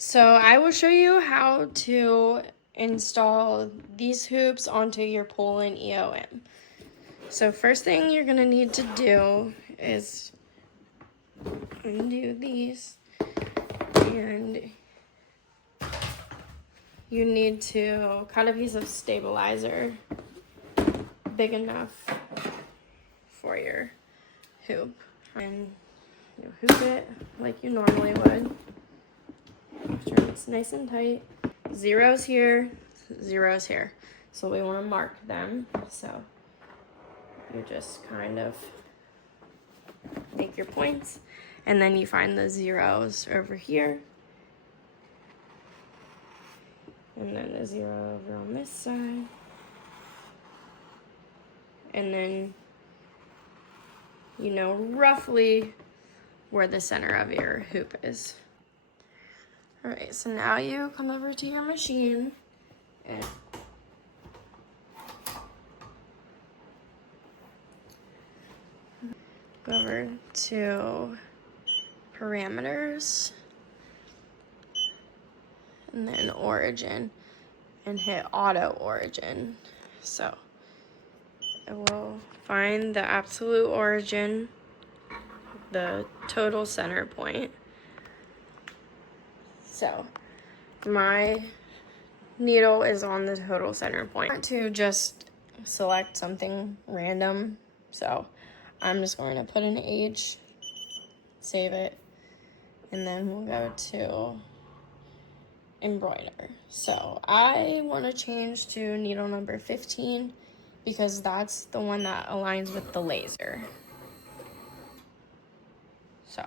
So I will show you how to install these hoops onto your Poolin EOM. So first thing you're gonna need to do is undo these, and you need to cut a piece of stabilizer big enough for your hoop, and you hoop it like you normally would. Make sure it's nice and tight. Zeros here, zeros here. So we want to mark them. So you just kind of make your points, and then you find the zeros over here, and then a zero over on this side, and then you know roughly where the center of your hoop is. All right, so now you come over to your machine and go over to parameters and then origin and hit auto origin. So it will find the absolute origin, the total center point. So my needle is on the total center point. I want to just select something random, so I'm just going to put an H, save it, and then we'll go to embroider. So I want to change to needle number 15 because that's the one that aligns with the laser. So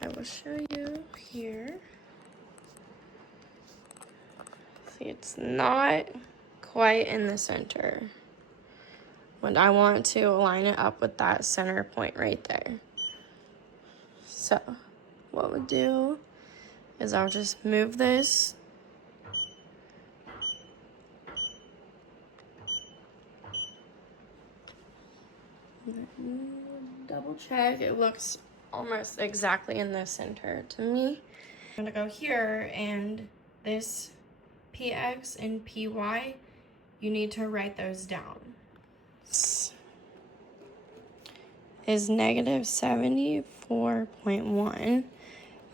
I will show you here. See, it's not quite in the center, but I want to align it up with that center point right there. So what we'll do is I'll just move this double check. It looks almost exactly in the center to me. I'm gonna go here, and this PX and PY, you need to write those down. This is negative 74.1,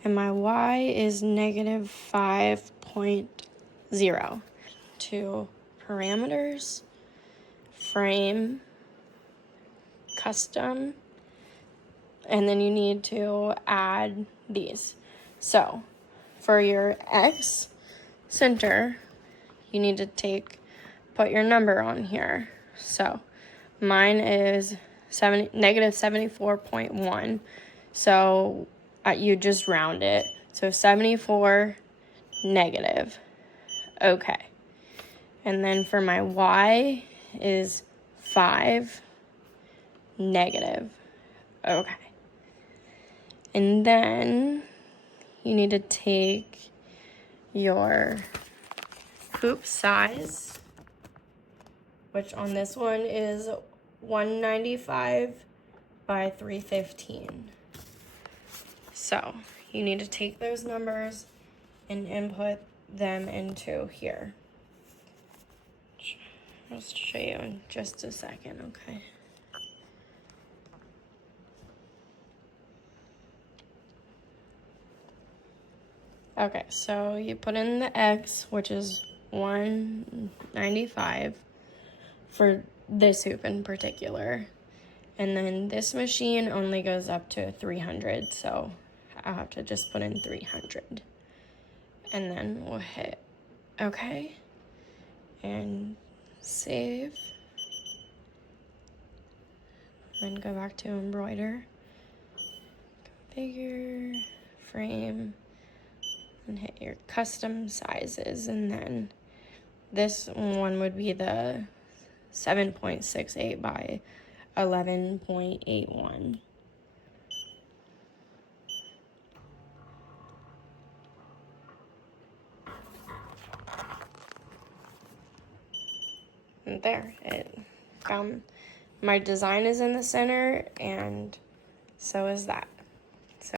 and my Y is negative 5.0. To parameters, frame, custom, and then you need to add these. So for your X center, you need to put your number on here. So mine is negative 74.1. So you just round it. So 74 negative. Okay. And then for my Y is 5 negative. Okay. And then you need to take your hoop size, which on this one is 195 by 315. So you need to take those numbers and input them into here. I'll show you in just a second, okay? Okay, so you put in the X, which is 195 for this hoop in particular. And then this machine only goes up to 300, so I'll have to just put in 300. And then we'll hit OK and save. Then go back to embroider, configure, frame, and hit your custom sizes. And then this one would be the 7.68 by 11.81. And there, it found my design is in the center, and so is that.